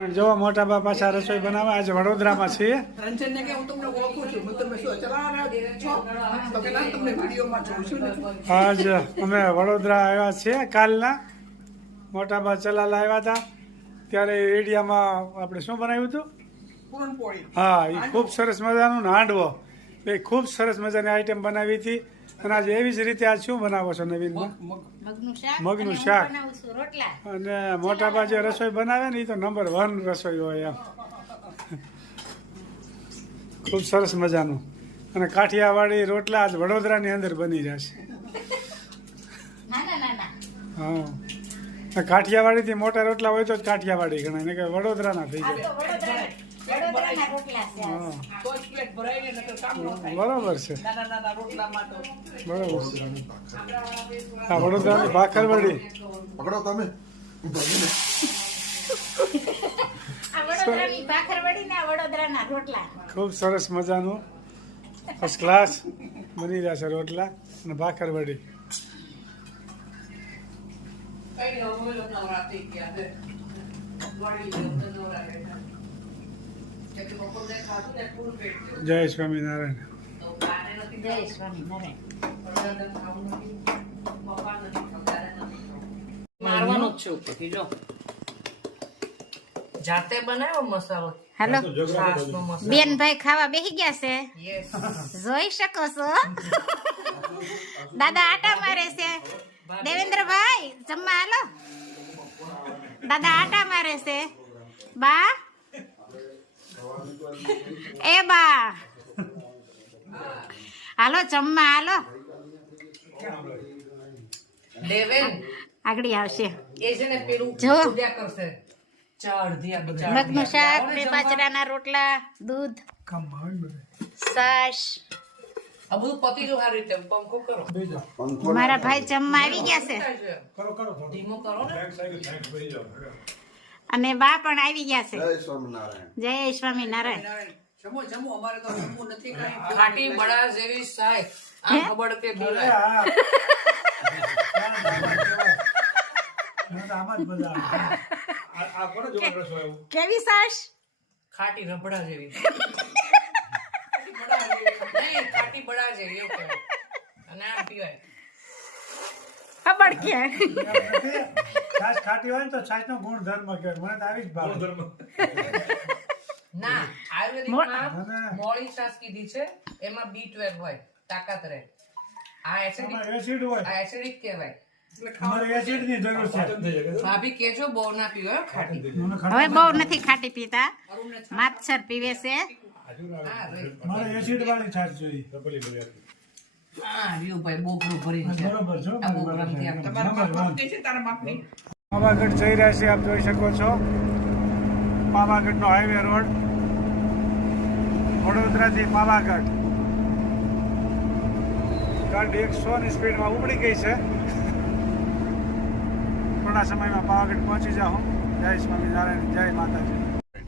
જો મોટા બા પાછા રસોઈ બનાવવા આજે વડોદરામાં છીએ. રંજનને કે હું તમને ઓળખું છું, હું તમને શું ચલાવવાના છો તો કે ના તમને વિડીયોમાં જોઉં છું ને. આજ અમે વડોદરા આવ્યા છીએ. કાલના મોટા બા ચલાલા આવ્યા હતા ત્યારે એરિયામાં આપણે શું બનાવ્યું હતું? પૂરણપોળી. હા, એ ખૂબ સરસ મજાનું ને હાંડવો એ ખૂબ સરસ મજાની આઈટમ બનાવી હતી. અને આજે એવી જ રીતે આજ શું બનાવો છો નવીનમાં? મગનું શાક. અને મોટા બા જે રસોઈ બનાવે ને એ તો નંબર 1 રસોઈ હોય એમ. ખૂબ સરસ મજાનું. અને કાઠિયાવાડી રોટલા આજ વડોદરાની અંદર બની જશે. હા, કાઠિયાવાડીથી મોટા રોટલા હોય તો જ કાઠિયાવાડી ગણાય ને કે વડોદરાના થઈ જાય. બરોબર છે. બરોબર છે. હા, વડોદરાની ભાખરવડી પકડો તમે. ખૂબ સરસ મજાનું ફર્સ્ટ ક્લાસ બની રહ્યા છે રોટલા અને ભાખરવડી. જય સ્વામિનારાયણ. જય સ્વામિનારાયણ. મારવાનો જ છે ઉપરથી જો. જાતે બનાવ્યો મસાલો. હાલો છાશનો મસાલો. બેનભાઈ ખાવા બેસી ગયા છે. યસ. જોઈ શકો છો દાદા આટા મારે છે. દેવેન્દ્રભાઈ જમવા હાલો. દાદા આટા મારે છે. બા એ બા હાલો જમવા હાલો. દેવેન આગળ આવશે. એ છે ને પેલું જો. પૂજા કરશે. ચા અડધી આ બધા મગનું શાક બે બાજરાના રોટલા દૂધ છાશ. આ બધું પતી ગયું સારી રીતે. પંખો કરો. મારા ભાઈ જમવા આવી ગયા છે ધીમો કરો ને. અને બા પણ આવી ગયા છે. જય સ્વામિનારાયણ. જય સ્વામિનારાયણ. જમો જમો, અમારે તો જમવું નથી કાંઈ. ખાટી બડા જેવી સાય આ ખબર કે પીવાય. કેવી છાશ? ખાટી રબડા જેવી. નહીં, ખાટી બડા જેવી એવું કહેવાય. અને આ પીવાય. ખબર કે છાશ ખાટી હોય ને તો છાશનો ગુણધર્મ કહેવાય. મને તો આવી જ ભાવે. ના, આયુર્વેદિકમાં મોળી છાશ કીધી છે. એમાં B12 હોય, તાકાત રહે. આ એસિડ હોય. એસિડિક કહેવાય. અમારે એસિડની જરૂર છે. ભાભી કેજો બહુ ના પીવો હો ખાટી. હવે બહુ નથી ખાટી પીતા, માપસર પીવે છે. હા, right. મારે એસિડ વાળી છાશ જોઈએ. હા, રહ્યું ભાઈ બોકડું ભરીને છે. બરોબર છો. આ બોકડામાંથી આમ તમારા બાપ કે છે તારા બાપની. પાવાગઢ જઈ રહ્યા છે આપ જોઈ શકો છો. પાવાગઢનો હાઈવે રોડ વડોદરાથી પાવાગઢ. ગાડી 100ની સ્પીડમાં ઉપડી ગઈ છે. થોડા સમયમાં પાવાગઢ પહોંચી જાઉં. જય સ્વામિનારાયણ. જય માતાજી.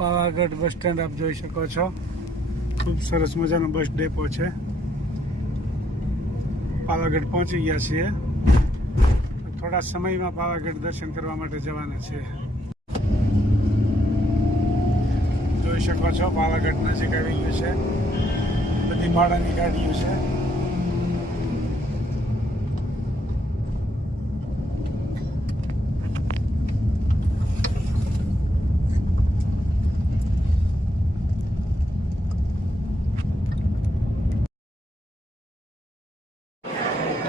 પાવાગઢ બસ સ્ટેન્ડ આપ જોઈ શકો છો. ખૂબ સરસ મજાનો બસ ડેપો છે. પાવાગઢ પહોંચી ગયા છીએ. થોડા સમયમાં પાવાગઢ દર્શન કરવા માટે જવાના છે. જોઈ શકો છો પાવાગઢ નજીક આવી ગયું છે. બધી ભાડાની ગાડીઓ છે.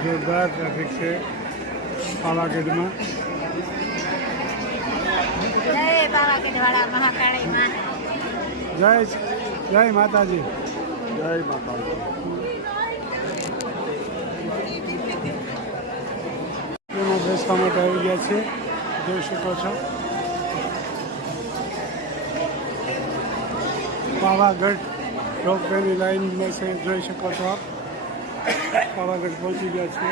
જોરદાર ટ્રાફિક છે પાવાગઢમાં. જય પાવાગઢ વાળા મહાકાળી માં. જય માતાજી. જય માતાજી. એમાં બેસવા માટે આવી ગયા છે. જોઈ શકો છો પાવાગઢ રોપવેની લાઈનમાં છે. જોઈ શકો છો આપ પાવાગઢ પહોંચી ગયા છે.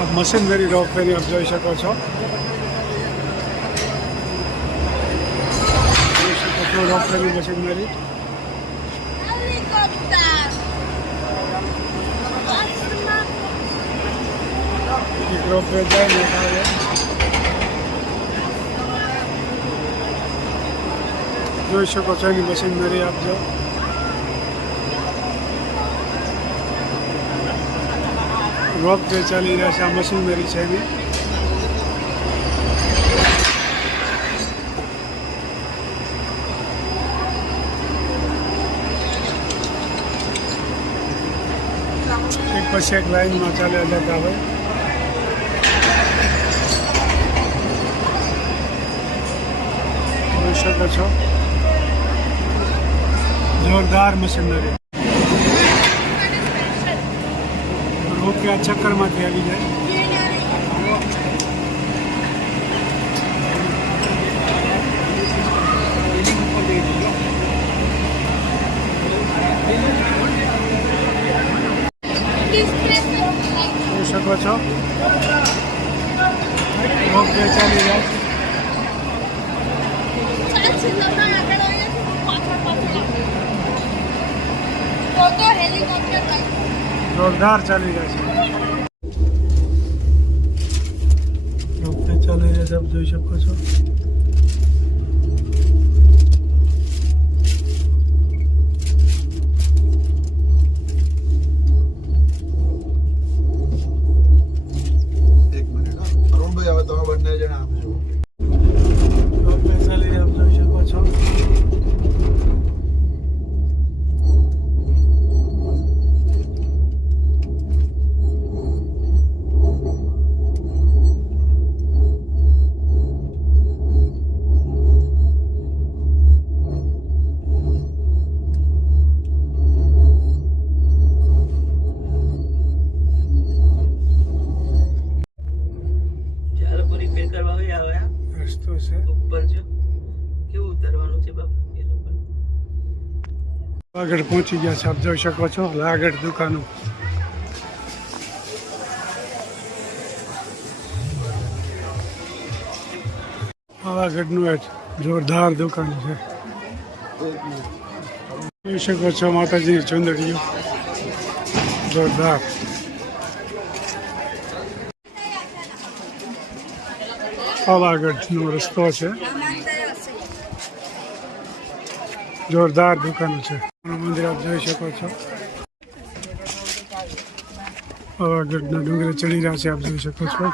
આપ મશીનરી રોપવેની આપ જોઈ શકો છો. જોઈ શકો છો રોપવેની મશીનરી. એક રોપવે જાય ને આવે જોઈ શકો છો એની મશીનરી આપજો. રોપ વે ચાલી રહ્યા છે, આ મશીનરી છે એની. એક પછી એક લાઈનમાં ચાલ્યા જતા હોય. જોઈ શકો છો જોરદાર મશીનરી. રૂપિયા ચક્કરમાંથી આવી જાય. જોઈ શકો છો ઓકે ચાલી જાય. જોરદાર ચાલી રહ્યા છે. ઓકે ચાલી રહ્યા છે, આપ જોઈ શકો છો. એક મિનિટ હા. અરુણભાઈ હવે તમે બંને જણા આપજો. ઓકે ચાલી રહ્યા, આપ જોઈ શકો છો. ચાલો પૂરી ફેર કરવા આવે રસ્તો છે. ઉપર જો કેવું ઉતરવાનું છે બાપુ એ લોકોને. આગળ પહોંચી ગયા છે, આપ જોઈ શકો છો લાગડ દુકાનો. પાવાગઢનું એક જોરદાર દુકાન છે. જોઈ શકો છો માતાજીની ચુંદડીઓ જોરદાર. પાવાગઢનો રસ્તો છે, જોરદાર દુકાનો છે. મંદિર આપ જોઈ શકો છો. પાવાગઢના ડુંગરે ચડી રહ્યા છે, આપ જોઈ શકો છો.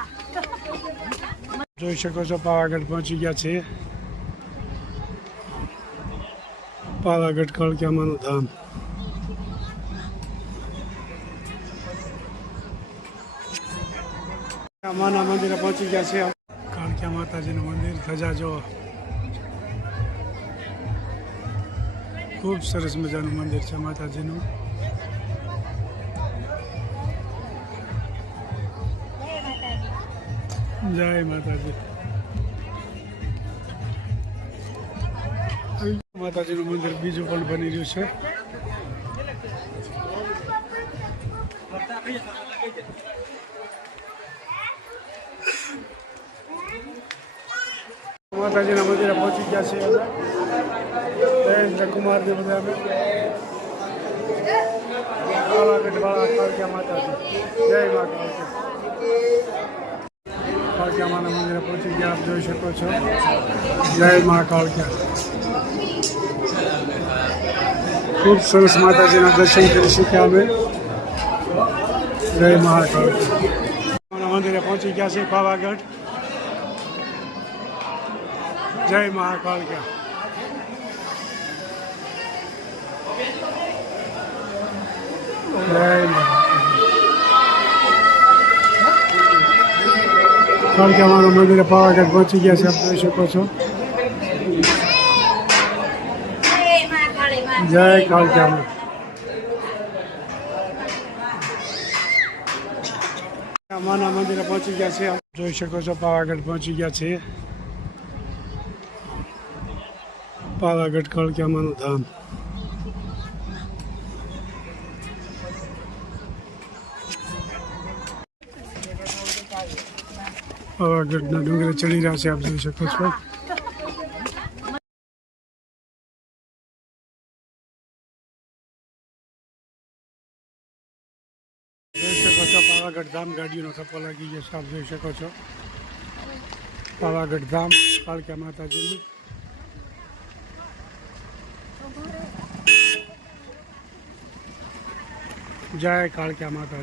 જોઈ શકો છો પાવાગઢ પહોંચી ગયા છે. પાવાગઢ કળકિયામાનું ધામ. માના મંદિરે પહોંચી ગયા છે. કાળકિયા માતાજીનું મંદિર ધજા જો ખૂબ સરસ મજાનું મંદિર છે માતાજીનું. જય માતાજી. માતાજીનું મંદિર બીજું પણ બની રહ્યું છે. માતાજીના મંદિરે પહોંચી ગયા છે. જયેન્દ્ર કુમાર ને બધા અમે પાવાગઢ વાળા કાળકિયા માતાજી. જય મા કાળકિયા. કાળકિયા માના મંદિરે પહોંચી ગયા, આપ જોઈ શકો છો. જય મા કાળકિયા. ખૂબ સરસ માતાજીના દર્શન કરી શક્યા અમે. જય મહાકાળકિયા. મંદિરે પહોંચી ગયા છે પાવાગઢ. જય મહાકાળકિયા. કાળકિયામાના મંદિરે પાવાગઢ પહોંચી ગયા છે, આપ જોઈ શકો છો. જય કાળકિયામા. માના મંદિરે પહોંચી ગયા છે, આપ જોઈ શકો છો. પાવાગઢ પહોંચી ગયા છે. પાવાગઢ કાળકિયામાનું ધામ. પાવાગઢના ડુંગરે ચડી રહ્યા છે, આપ જોઈ શકો છો. જોઈ શકો છો પાવાગઢ ધામ ગાડીઓનો થપ્પો લાગી ગયો છે, આપ જોઈ શકો છો. પાવાગઢ ધામ કાળકિયા માતાજીનું. જય કાળકા માતાજી.